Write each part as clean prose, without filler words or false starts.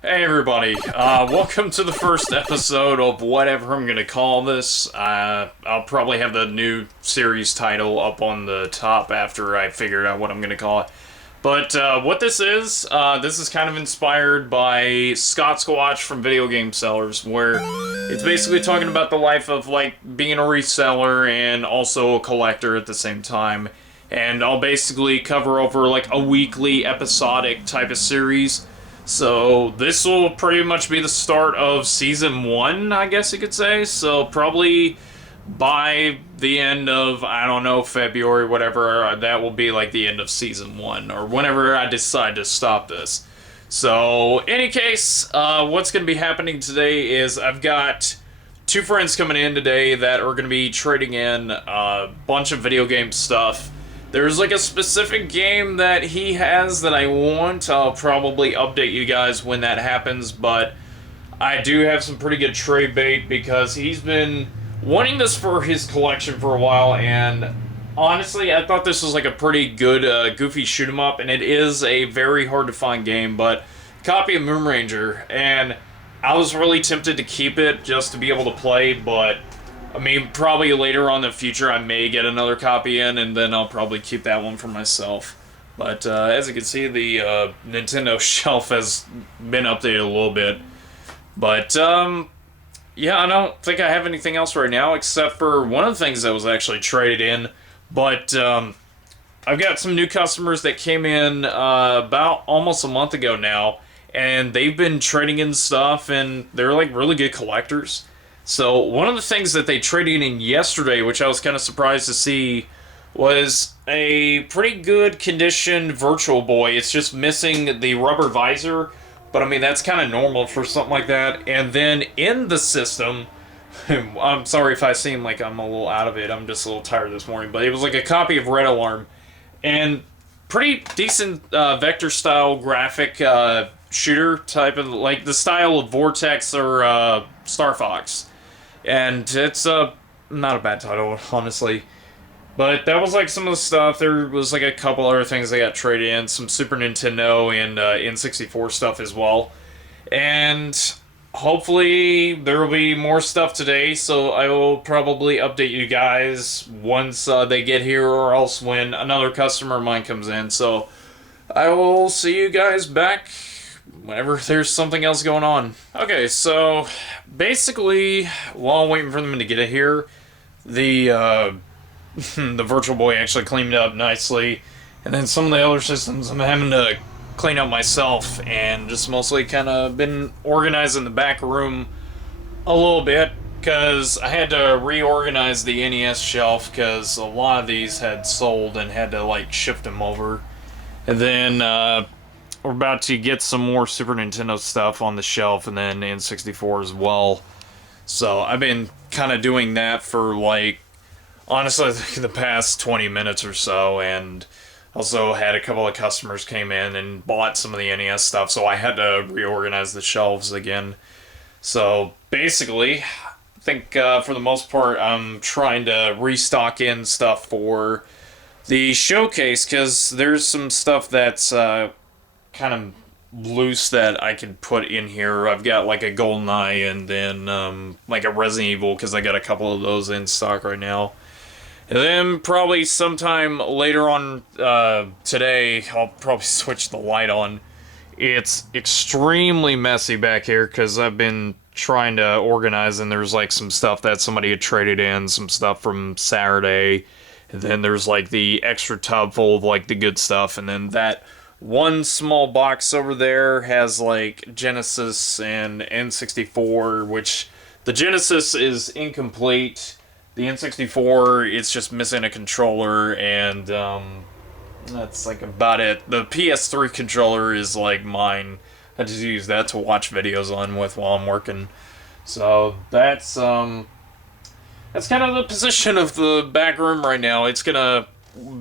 Hey everybody, welcome to the first episode of whatever I'm gonna call this. I'll probably have the new series title up on the top after I figure out what I'm gonna call it. But what this is kind of inspired by Scott Squatch from Video Game Sellers, where it's basically talking about the life of like being a reseller and also a collector at the same time. And I'll basically cover over like a weekly episodic type of series. So this will pretty much be the start of season 1, I guess you could say. So probably by the end of, I don't know, February, whatever, that will be like the end of season 1, or whenever I decide to stop this. So, any case, what's going to be happening today is I've got two friends coming in today that are going to be trading in a bunch of video game stuff. There's like a specific game that he has that I want. I'll probably update you guys when that happens, but I do have some pretty good trade bait because he's been wanting this for his collection for a while, and honestly, I thought this was like a pretty good goofy shoot 'em up, and it is a very hard to find game, but copy of Moon Ranger, and I was really tempted to keep it just to be able to play, but I mean, probably later on in the future I may get another copy in, and then I'll probably keep that one for myself. But as you can see, the Nintendo shelf has been updated a little bit. But yeah, I don't think I have anything else right now, except for one of the things that was actually traded in. But I've got some new customers that came in about almost a month ago now, and they've been trading in stuff, and they're like really good collectors. So one of the things that they traded in yesterday, which I was kind of surprised to see, was a pretty good condition Virtual Boy. It's just missing the rubber visor, but I mean that's kind of normal for something like that. And then in the system, I'm sorry if I seem like I'm a little out of it, I'm just a little tired this morning, but it was like a copy of Red Alarm, and pretty decent vector style graphic shooter type of, like the style of Vortex or Star Fox. And it's not a bad title, honestly. But that was like some of the stuff. There was like a couple other things that got traded in, some Super Nintendo and N64 stuff as well. And hopefully there will be more stuff today, so I will probably update you guys once they get here, or else when another customer of mine comes in. So I will see you guys back whenever there's something else going on. Okay, so basically, while I'm waiting for them to get it here, the the Virtual Boy actually cleaned up nicely, and then some of the other systems I'm having to clean up myself, and just mostly kind of been organizing the back room a little bit, because I had to reorganize the NES shelf, because a lot of these had sold and had to like shift them over. And then we're about to get some more Super Nintendo stuff on the shelf, and then N64 as well. So I've been kind of doing that for like, honestly, the past 20 minutes or so, and also had a couple of customers came in and bought some of the NES stuff, so I had to reorganize the shelves again. So basically, I think for the most part, I'm trying to restock in stuff for the showcase, because there's some stuff that's kind of loose that I can put in here. I've got like a GoldenEye, and then like a Resident Evil, because I got a couple of those in stock right now. And then probably sometime later on today, I'll probably switch the light on. It's extremely messy back here because I've been trying to organize, and there's like some stuff that somebody had traded in, some stuff from Saturday, and then there's like the extra tub full of like the good stuff, and then that one small box over there has like Genesis and N64, which the Genesis is incomplete. The N64, it's just missing a controller, and that's like about it. The PS3 controller is like mine. I just use that to watch videos on with while I'm working. So that's kind of the position of the back room right now. It's gonna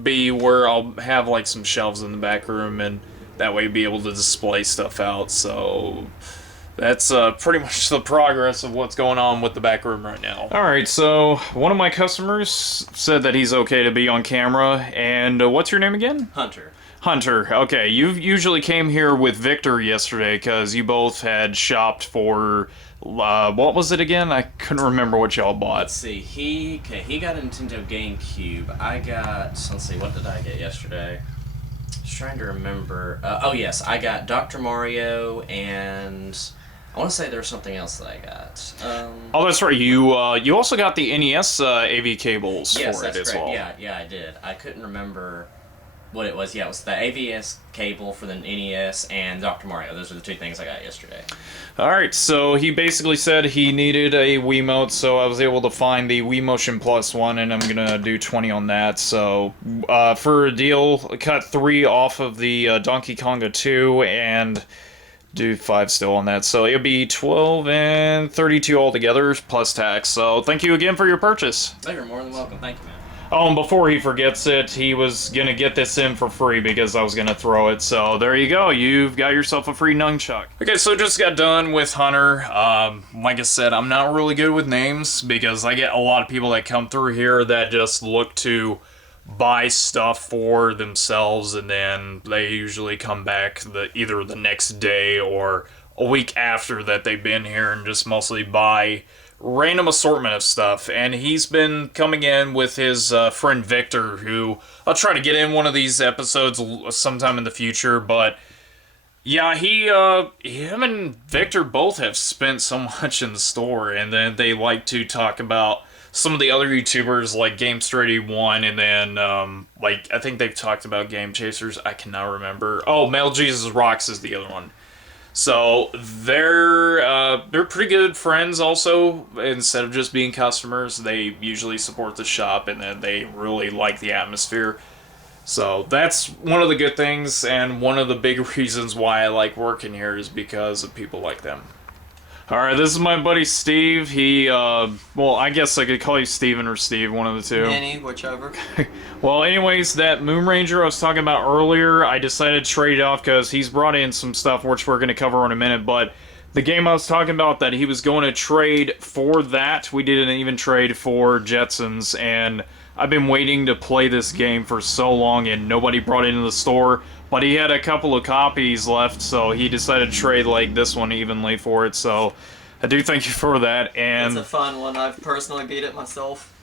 be where I'll have like some shelves in the back room, and that way be able to display stuff out. So that's pretty much the progress of what's going on with the back room right now. Alright, so one of my customers said that he's okay to be on camera, and what's your name again? Hunter. Hunter, okay, you usually came here with Victor yesterday because you both had shopped for, what was it again? I couldn't remember what y'all bought. Let's see. He got a Nintendo GameCube. I got. Let's see. What did I get yesterday? I was trying to remember. Oh yes, I got Dr. Mario, and I want to say there was something else that I got. Oh, that's right. You also got the NES AV cables Yes, for it that's as correct. well. Yeah, I did. I couldn't remember what it was. Yeah, it was the AVS cable for the NES and Dr. Mario. Those are the two things I got yesterday. All right, so he basically said he needed a Wiimote, so I was able to find the Wii Motion Plus one, and I'm gonna do 20 on that. So for a deal, cut 3 off of the Donkey Konga 2 and do 5 still on that. So it'll be 12 and 32 altogether plus tax. So thank you again for your purchase. Oh, you're more than welcome. Thank you, man. Oh, and before he forgets it, he was gonna get this in for free because I was gonna throw it. So there you go. You've got yourself a free nunchuck. Okay, so just got done with Hunter. Like I said, I'm not really good with names because I get a lot of people that come through here that just look to buy stuff for themselves, and then they usually come back either the next day or a week after that they've been here and just mostly buy random assortment of stuff. And he's been coming in with his friend Victor, who I'll try to get in one of these episodes sometime in the future. But yeah, him and Victor both have spent so much in the store, and then they like to talk about some of the other YouTubers like Ep.1, and then like I think they've talked about Game Chasers. I cannot remember. Oh, Male Jesus Rocks is the other one. So they're pretty good friends also. Instead of just being customers, they usually support the shop, and then they really like the atmosphere. So that's one of the good things, and one of the big reasons why I like working here is because of people like them. Alright, this is my buddy Steve. He, well, I guess I could call you Steven or Steve, one of the two. Manny, whichever. Well, anyways, that Moon Ranger I was talking about earlier, I decided to trade it off because he's brought in some stuff which we're going to cover in a minute, but the game I was talking about that he was going to trade for that, we didn't even trade for Jetsons, and I've been waiting to play this game for so long and nobody brought it into the store, but he had a couple of copies left, so he decided to trade like this one evenly for it, so I do thank you for that. And it's a fun one. I've personally beat it myself.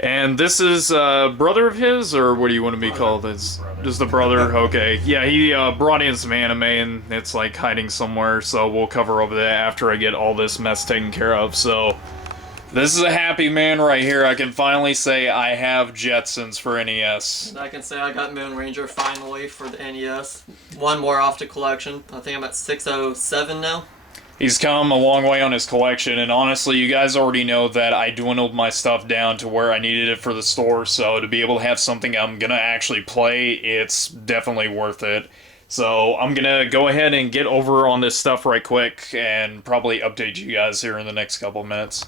And this is a brother of his, or what do you want to be called? It's just the brother? Okay. Yeah, he brought in some anime, and it's like hiding somewhere, so we'll cover over that after I get all this mess taken care of. So this is a happy man right here. I can finally say I have Jetsons for NES. And I can say I got Moon Ranger finally for the NES. One more off the collection. I think I'm at 607 now. He's come a long way on his collection, and honestly, you guys already know that I dwindled my stuff down to where I needed it for the store, so to be able to have something I'm gonna actually play, it's definitely worth it. So I'm gonna go ahead and get over on this stuff right quick, and probably update you guys here in the next couple of minutes.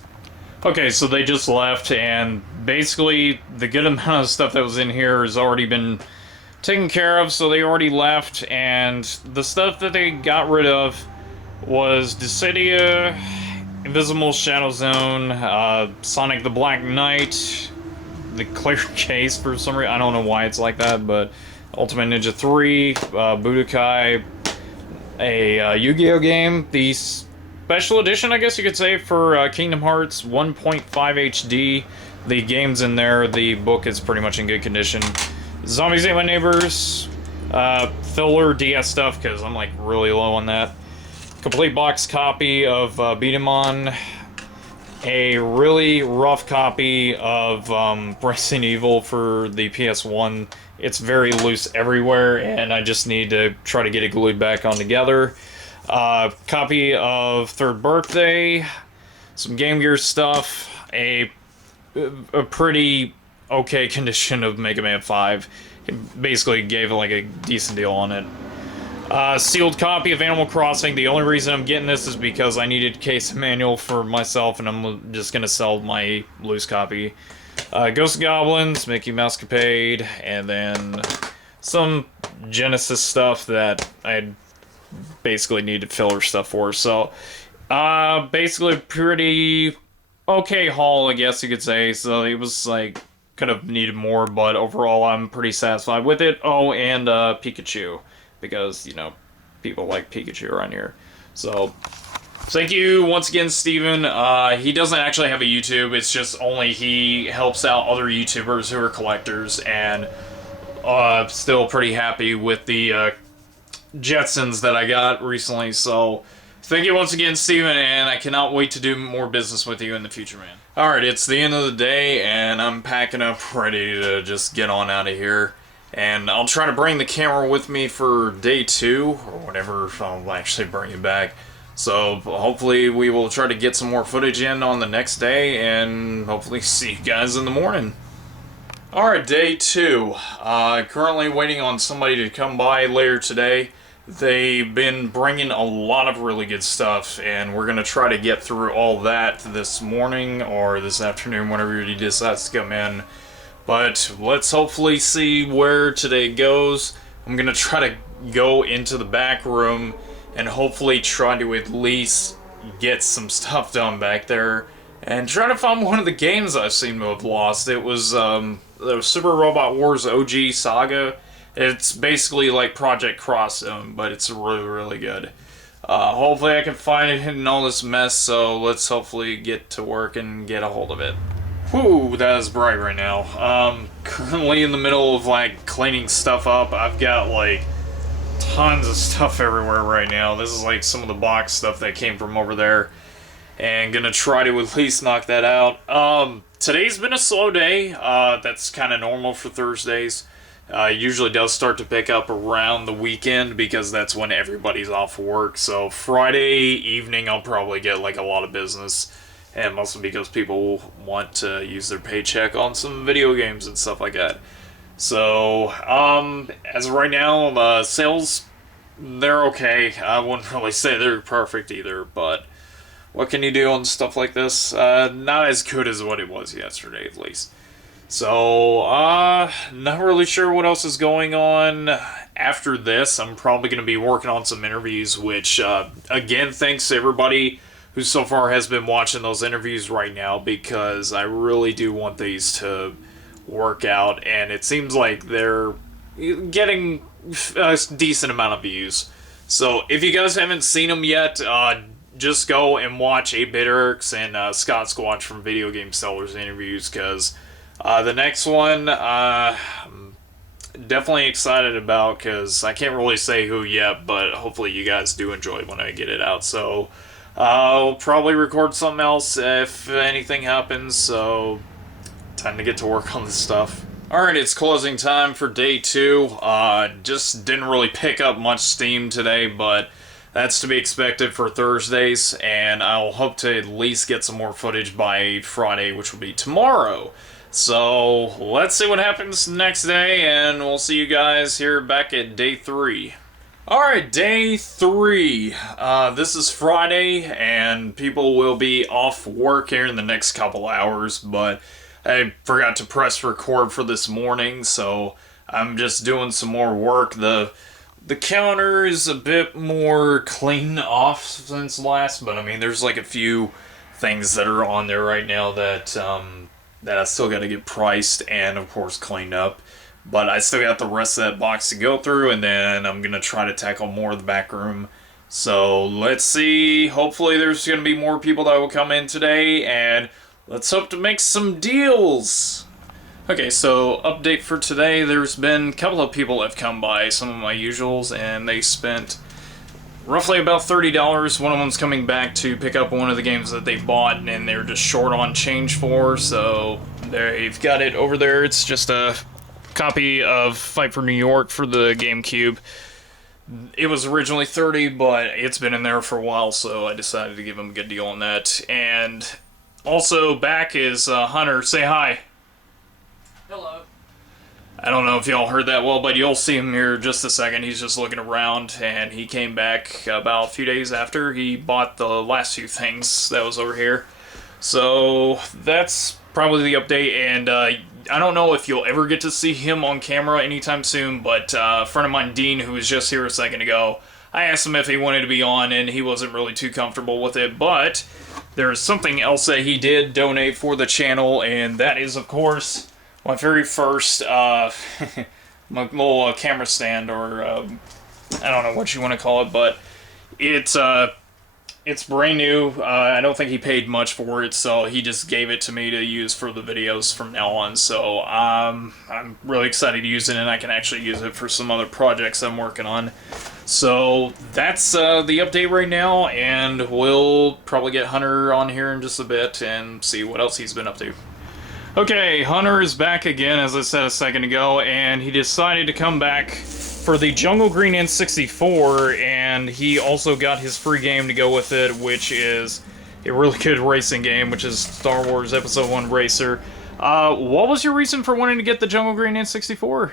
Okay, so they just left, and basically, the good amount of stuff that was in here has already been taken care of, so they already left, and the stuff that they got rid of was Dissidia, Invisible Shadow Zone, Sonic the Black Knight, the Clear Case for some reason. I don't know why it's like that, but Ultimate Ninja 3, Budokai, a Yu-Gi-Oh game, the special edition, I guess you could say, for Kingdom Hearts 1.5 HD. The game's in there, the book is pretty much in good condition. Zombies Ate My Neighbors, filler DS stuff, because I'm like really low on that. Complete box copy of Beat 'em On, a really rough copy of Resident Evil for the PS1. It's very loose everywhere, and I just need to try to get it glued back on together. Copy of Third Birthday, some Game Gear stuff, a pretty okay condition of Mega Man 5. It basically gave it like a decent deal on it. Sealed copy of Animal Crossing. The only reason I'm getting this is because I needed case manual for myself, and I'm just gonna sell my loose copy. Ghost and Goblins, Mickey Mousecapade, and then some Genesis stuff that I basically needed filler stuff for. So, basically pretty okay haul, I guess you could say. So it was like could have needed more, but overall I'm pretty satisfied with it. Oh, and Pikachu, because, you know, people like Pikachu around here. So, thank you once again, Steven. He doesn't actually have a YouTube, it's just only he helps out other YouTubers who are collectors, and still pretty happy with the Jetsons that I got recently, so thank you once again, Steven, and I cannot wait to do more business with you in the future, man. Alright, it's the end of the day, and I'm packing up ready to just get on out of here. And I'll try to bring the camera with me for day 2, or whatever, I'll actually bring it back. So hopefully we will try to get some more footage in on the next day, and hopefully see you guys in the morning. Alright, day 2. Currently waiting on somebody to come by later today. They've been bringing a lot of really good stuff, and we're going to try to get through all that this morning or this afternoon, whenever he decides to come in. But let's hopefully see where today goes. I'm going to try to go into the back room and hopefully try to at least get some stuff done back there. And try to find one of the games I seem to have lost. It was the Super Robot Wars OG Saga. It's basically like Project Cross Zone, but it's really, really good. Hopefully I can find it in all this mess, so let's hopefully get to work and get a hold of it. Whew, that is bright right now. Currently in the middle of like cleaning stuff up. I've got like tons of stuff everywhere right now. This is like some of the box stuff that came from over there. And gonna try to at least knock that out. Today's been a slow day. That's kind of normal for Thursdays. Usually does start to pick up around the weekend because that's when everybody's off work. So Friday evening I'll probably get like a lot of business, and mostly because people want to use their paycheck on some video games and stuff like that. So as of right now, sales, they're okay. I wouldn't really say they're perfect either, but what can you do on stuff like this? Not as good as what it was yesterday, at least. So, not really sure what else is going on after this. I'm probably going to be working on some interviews, which, again, thanks to everybody who so far has been watching those interviews right now, because I really do want these to work out, and it seems like they're getting a decent amount of views. So, if you guys haven't seen them yet, just go and watch 8-Bit Eric's and Scott Squatch from Video Game Sellers interviews, because the next one, I'm definitely excited about, because I can't really say who yet, but hopefully you guys do enjoy when I get it out. So I'll probably record something else if anything happens, so time to get to work on this stuff. Alright, it's closing time for day 2. Just didn't really pick up much steam today, but that's to be expected for Thursdays, and I'll hope to at least get some more footage by Friday, which will be tomorrow. So, let's see what happens next day, and we'll see you guys here back at day 3. Alright, day 3. This is Friday, and people will be off work here in the next couple hours, but I forgot to press record for this morning, so I'm just doing some more work. The counter is a bit more clean off since last, but I mean, there's like a few things that are on there right now that I still got to get priced and, of course, cleaned up. But I still got the rest of that box to go through, and then I'm going to try to tackle more of the back room. So let's see. Hopefully there's going to be more people that will come in today, and let's hope to make some deals. Okay, so update for today. There's been a couple of people that have come by, some of my usuals, and they spent roughly about $30. One of them's coming back to pick up one of the games that they bought and they're just short on change for, so they've got it over there. It's just a copy of Fight for New York for the GameCube. It was originally $30, but it's been in there for a while, so I decided to give him a good deal on that. And also back is Hunter. Say hi. Hello. I don't know if y'all heard that well, but you'll see him here in just a second. He's just looking around, and he came back about a few days after he bought the last few things that was over here. So that's probably the update, and I don't know if you'll ever get to see him on camera anytime soon, but a friend of mine, Dean, who was just here a second ago, I asked him if he wanted to be on, and he wasn't really too comfortable with it, but there's something else that he did donate for the channel, and that is, of course, my very first my little camera stand, or I don't know what you want to call it, but it's brand new. I don't think he paid much for it, so he just gave it to me to use for the videos from now on. So I'm really excited to use it, and I can actually use it for some other projects I'm working on. So that's the update right now, and we'll probably get Hunter on here in just a bit and see what else he's been up to. Okay, Hunter is back again, as I said a second ago, and he decided to come back for the Jungle Green N64, and he also got his free game to go with it, which is a really good racing game, which is Star Wars Episode 1 Racer. What was your reason for wanting to get the Jungle Green N64?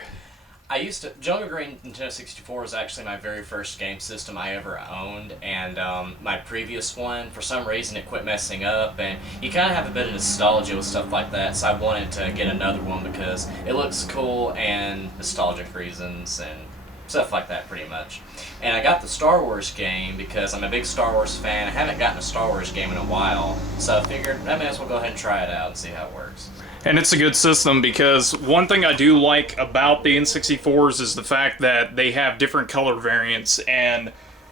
Jungle Green Nintendo 64 was actually my very first game system I ever owned, and my previous one, for some reason, it quit messing up, and you kind of have a bit of nostalgia with stuff like that, so I wanted to get another one because it looks cool and nostalgic reasons and stuff like that, pretty much. And I got the Star Wars game because I'm a big Star Wars fan. I haven't gotten a Star Wars game in a while, so I figured I may as well go ahead and try it out and see how it works. And it's a good system because one thing I do like about the N64s is the fact that they have different color variants, and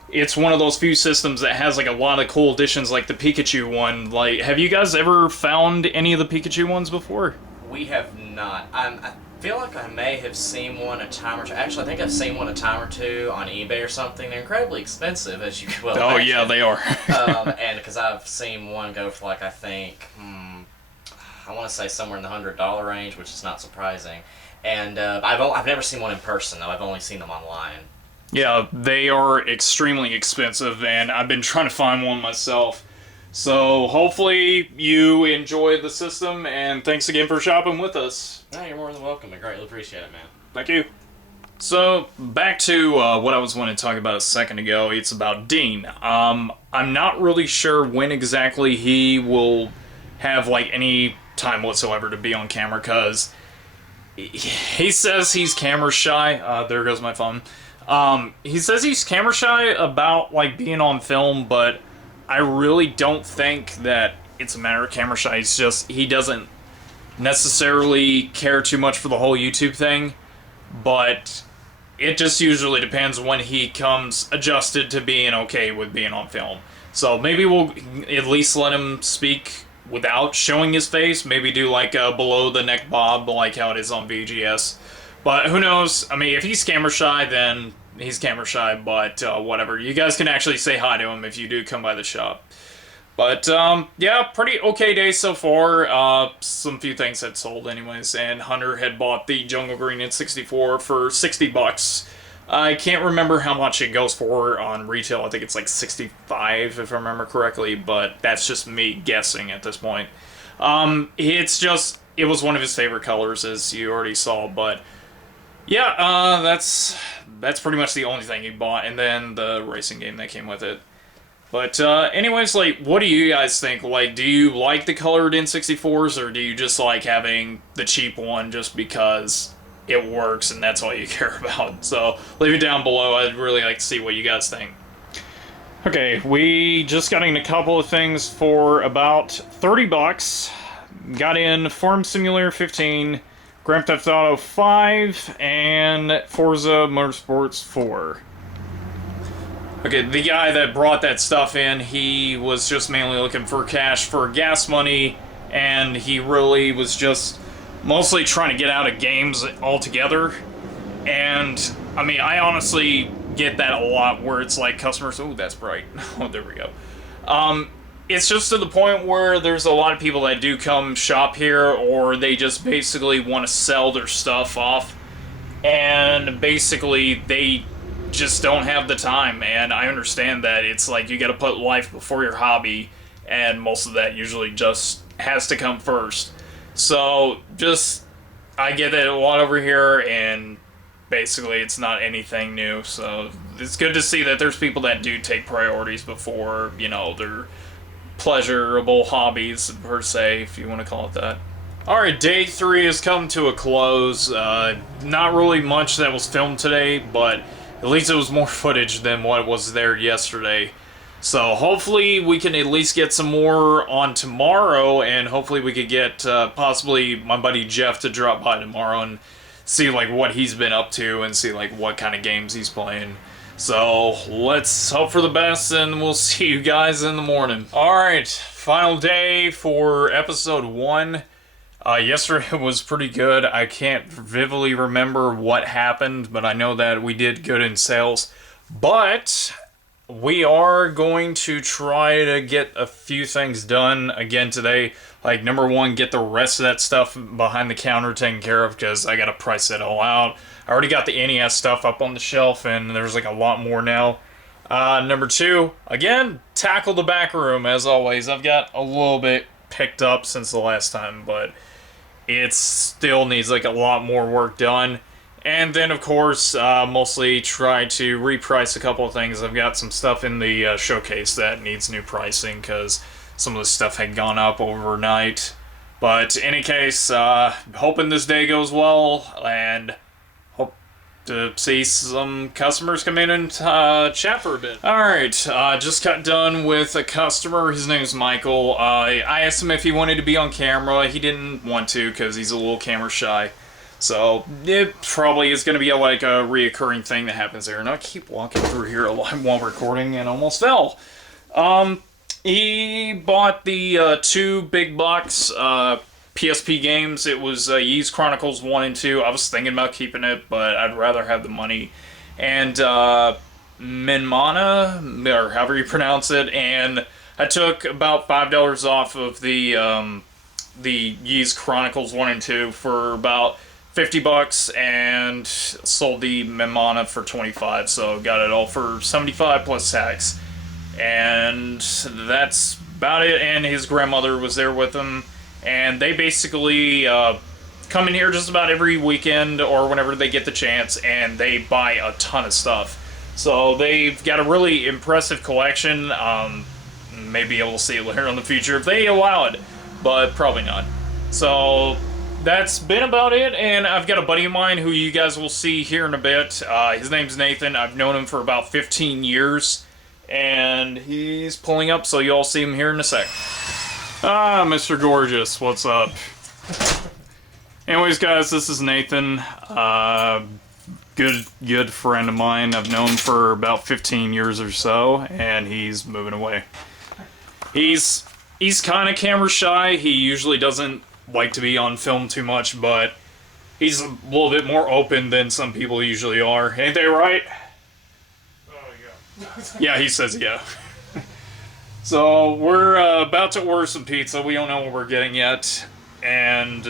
it's one of those few systems that has like a lot of cool additions, like the Pikachu one. Like, have you guys ever found any of the Pikachu ones before? We have not. I feel like I may have seen one a time or two. Actually, I think I've seen one a time or two on eBay or something. They're incredibly expensive, as you well Oh imagine. yeah, they are. And because I've seen one go for like, I think, I want to say somewhere in the $100 range, which is not surprising. And I've never seen one in person, though. I've only seen them online. Yeah, they are extremely expensive, and I've been trying to find one myself. So hopefully you enjoy the system, and thanks again for shopping with us. No, you're more than welcome. I greatly appreciate it, man. Thank you. So, back to what I was wanting to talk about a second ago. It's about Dean. I'm not really sure when exactly he will have, like, any time whatsoever to be on camera, because he says he's camera shy. There goes my phone. He says he's camera shy about, like, being on film, but I really don't think that it's a matter of camera shy. It's just he doesn't necessarily care too much for the whole YouTube thing, but it just usually depends when he comes adjusted to being okay with being on film. So maybe we'll at least let him speak without showing his face. Maybe do like a below the neck bob, like how it is on VGS. But who knows? I mean, if he's camera shy, then he's camera shy, but whatever. You guys can actually say hi to him if you do come by the shop. But, yeah, pretty okay day so far. Some few things had sold anyways, and Hunter had bought the Jungle Green N64 for $60. I can't remember how much it goes for on retail. I think it's like $65 if I remember correctly, but that's just me guessing at this point. It was one of his favorite colors, as you already saw, but yeah, that's pretty much the only thing he bought, and then the racing game that came with it. But anyways, like, what do you guys think? Like, do you like the colored N64s, or do you just like having the cheap one just because it works and that's all you care about? So leave it down below. I'd really like to see what you guys think. Okay, we just got in a couple of things for about $30. Got in Farm Simulator 15, Grand Theft Auto 5, and Forza Motorsports 4. Okay, the guy that brought that stuff in, he was just mainly looking for cash for gas money, and he really was just mostly trying to get out of games altogether. And, I mean, I honestly get that a lot, where it's like customers, oh, that's bright. Oh, there we go. It's just to the point where there's a lot of people that do come shop here, or they just basically want to sell their stuff off, and basically they just don't have the time. And I understand that it's like you got to put life before your hobby, and most of that usually just has to come first. So just, I get it a lot over here, and basically it's not anything new. So it's good to see that there's people that do take priorities before, you know, their pleasurable hobbies per se, if you want to call it that. Alright, day 3 has come to a close. Not really much that was filmed today, but at least it was more footage than what was there yesterday. So hopefully we can at least get some more on tomorrow, and hopefully we could get possibly my buddy Jeff to drop by tomorrow and see like what he's been up to and see like what kind of games he's playing. So let's hope for the best, and we'll see you guys in the morning. Alright, final day for episode 1. Yesterday was pretty good. I can't vividly remember what happened, but I know that we did good in sales. But we are going to try to get a few things done again today. Like, number 1, get the rest of that stuff behind the counter taken care of, because I gotta price it all out. I already got the NES stuff up on the shelf, and there's like a lot more now. Number 2, again, tackle the back room as always. I've got a little bit picked up since the last time, but it still needs like a lot more work done. And then, of course, mostly try to reprice a couple of things. I've got some stuff in the showcase that needs new pricing because some of the stuff had gone up overnight. But in any case, hoping this day goes well, and hope to see some customers come in and chat for a bit. Alright, just got done with a customer. His name's Michael. I asked him if he wanted to be on camera. He didn't want to because he's a little camera shy. So it probably is going to be like a reoccurring thing that happens there. And I keep walking through here while recording and almost fell. He bought the 2 big box PSP games. It was Ys Chronicles 1 and 2. I was thinking about keeping it, but I'd rather have the money. And Minmana, or however you pronounce it. And I took about $5 off of the Ys Chronicles 1 and 2 for about $50, and sold the Minmana for $25. So got it all for $75 plus tax. And that's about it. And his grandmother was there with him, and they basically come in here just about every weekend or whenever they get the chance, and they buy a ton of stuff. So they've got a really impressive collection. May be able to see it later in the future if they allow it, but probably not. So that's been about it, and I've got a buddy of mine who you guys will see here in a bit. His name's Nathan. I've known him for about 15 years. And he's pulling up, so you'll see him here in a sec. Mr. Gorgeous, what's up? Anyways, guys, this is Nathan. Good friend of mine. I've known him for about 15 years or so, and he's moving away. He's kind of camera shy. He usually doesn't like to be on film too much, but he's a little bit more open than some people usually are. Ain't they right? Yeah, he says yeah. So we're about to order some pizza. We don't know what we're getting yet, and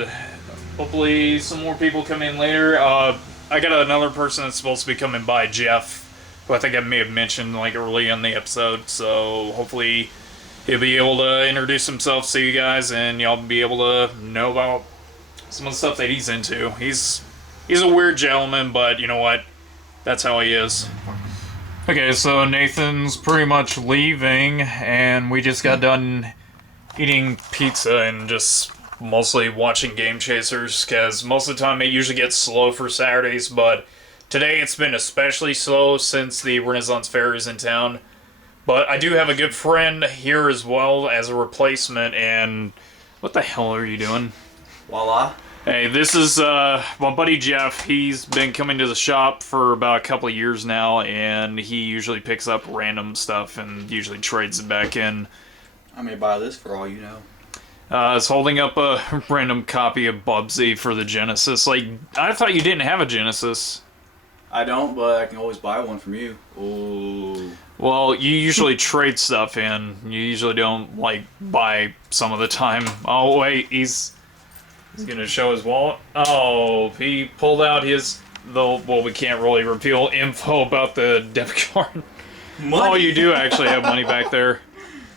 hopefully some more people come in later. I got another person that's supposed to be coming by, Jeff, who I think I may have mentioned like early in the episode. So hopefully he'll be able to introduce himself to you guys, and y'all be able to know about some of the stuff that he's into. He's a weird gentleman, but you know what? That's how he is. Okay, so Nathan's pretty much leaving, and we just got done eating pizza and just mostly watching Game Chasers, because most of the time it usually gets slow for Saturdays, but today it's been especially slow since the Renaissance Fair is in town. But I do have a good friend here as well as a replacement, and what the hell are you doing? Voila. Hey, this is my buddy Jeff. He's been coming to the shop for about a couple of years now, and he usually picks up random stuff and usually trades it back in. I may buy this for all you know. It's holding up a random copy of Bubsy for the Genesis. Like, I thought you didn't have a Genesis. I don't, but I can always buy one from you. Ooh. Well, you usually trade stuff in. You usually don't, like, buy some of the time. Oh, wait, he's gonna show his wallet. Oh, he pulled out well, we can't really reveal info about the debit card. Money? Oh, you do actually have money back there.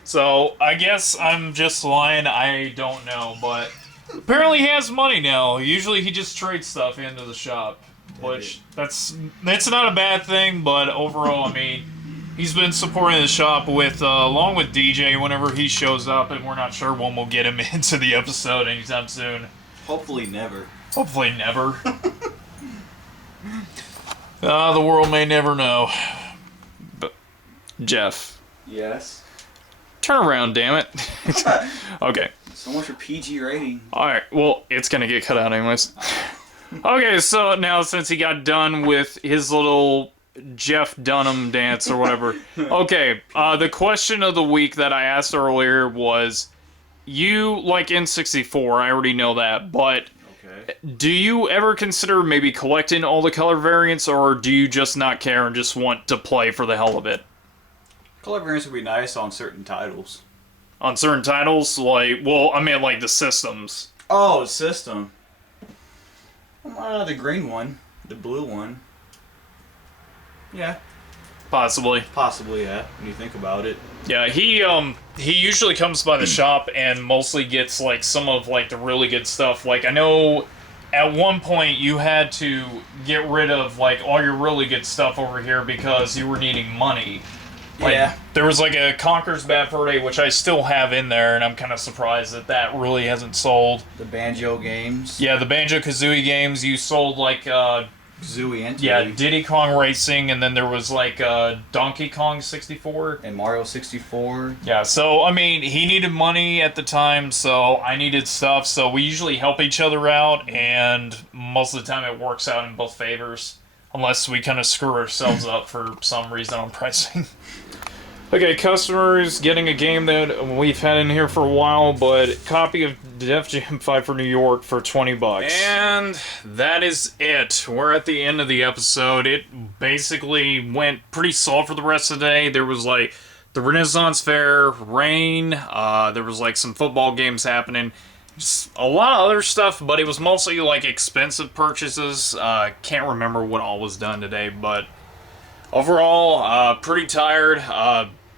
So, I guess I'm just lying. I don't know, but apparently he has money now. Usually he just trades stuff into the shop, which that's not a bad thing, but overall, I mean, he's been supporting the shop with along with DJ whenever he shows up, and we're not sure when we'll get him into the episode anytime soon. Hopefully never. Hopefully never. The world may never know. But Jeff, Yes. Turn around, damn it. Okay. So much for PG rating. Alright, well, it's gonna get cut out anyways. Okay, so now since he got done with his little Jeff Dunham dance or whatever. Okay, the question of the week that I asked earlier was, you like N64, I already know that, but Okay. do you ever consider maybe collecting all the color variants, or do you just not care and just want to play for the hell of it? Color variants would be nice on certain titles. On certain titles, like, well, I mean, like the systems. Oh, system. The green one, the blue one. Yeah, Possibly. possibly. Yeah, when you think about it. Yeah, he usually comes by the shop and mostly gets like some of like the really good stuff. Like I know at one point you had to get rid of like all your really good stuff over here because you were needing money. Like, Yeah. there was like a Conker's Bad Fur Day, which I still have in there, and I'm kind of surprised that that really hasn't sold. The Banjo games. Yeah, the Banjo-Kazooie games, you sold like, Zooey and yeah, Tooie. Diddy Kong Racing, and then there was like Donkey Kong 64. And Mario 64. Yeah, so, I mean, he needed money at the time, so I needed stuff, so we usually help each other out, and most of the time it works out in both favors, unless we kind of screw ourselves up for some reason on pricing. Okay, customers getting a game that we've had in here for a while, but copy of Def Jam 5 for New York for $20. And that is it. We're at the end of the episode. It basically went pretty slow for the rest of the day. There was like the Renaissance Fair, rain, there was like some football games happening. Just a lot of other stuff, but it was mostly like expensive purchases. Can't remember what all was done today, but overall, pretty tired.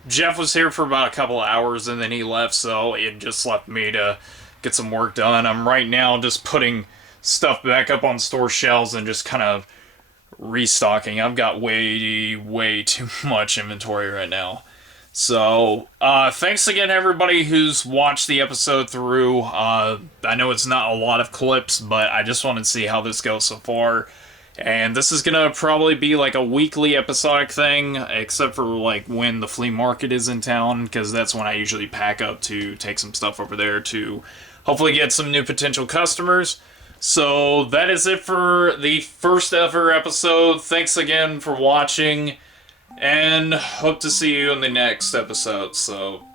Jeff was here for about a couple of hours and then he left, so it just left me to get some work done. I'm right now just putting stuff back up on store shelves and just kind of restocking. I've got way too much inventory right now. So, thanks again everybody who's watched the episode through. I know it's not a lot of clips, but I just wanted to see how this goes so far. And this is gonna probably be like a weekly episodic thing, except for like when the flea market is in town, because that's when I usually pack up to take some stuff over there to hopefully get some new potential customers. So that is it for the first ever episode. Thanks again for watching, and hope to see you in the next episode. So,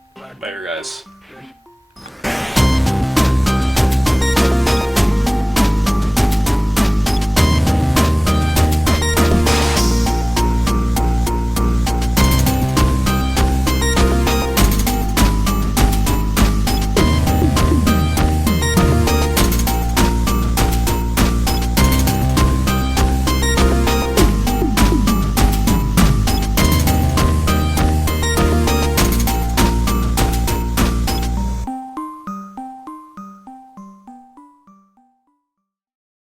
later guys.